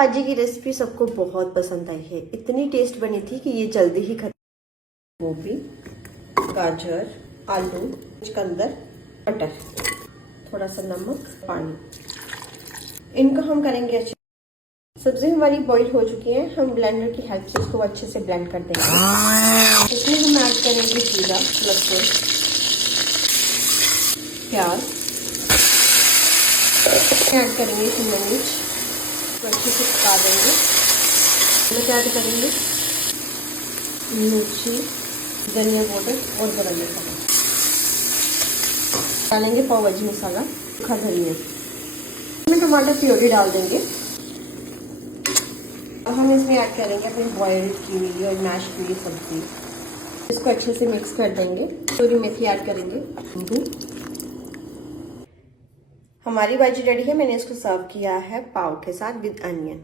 भाजी की रेसिपी सबको बहुत पसंद आई है, इतनी टेस्ट बनी थी कि ये जल्दी ही खत्म। गोभी, गाजर, आलू, चुकंदर, मटर, थोड़ा सा नमक, पानी, इनको हम करेंगे अच्छे। सब्जी हमारी बॉईल हो चुकी है, हम ब्लेंडर की हेल्प से इसको अच्छे से ब्लेंड कर देंगे। इसमें हम ऐड करेंगे जीरा, लहसुन, प्याज, ऐड करेंगे शिमला मिर्च, तो अच्छे से पका देंगे। ऐड करेंगे मिर्ची, धनिया पाउडर और गरम मसाला, डालेंगे पाव भाजी मसाला, सूखा धनिया, इसमें टमाटर प्योरी डाल देंगे। अब हम इसमें ऐड करेंगे अपनी बॉयल की हुई और मैश की हुई सब्जी, इसको अच्छे से मिक्स कर देंगे। कसूरी मेथी ऐड करेंगे। हमारी भाजी रेडी है, मैंने इसको सर्व किया है पाव के साथ विद अनियन।